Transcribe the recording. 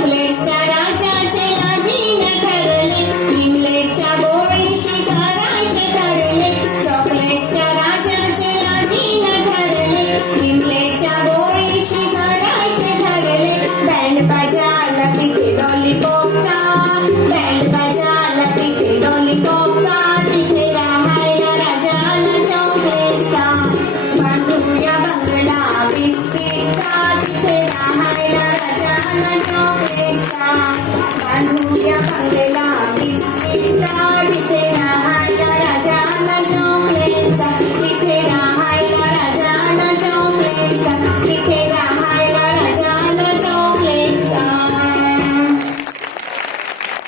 Lovely.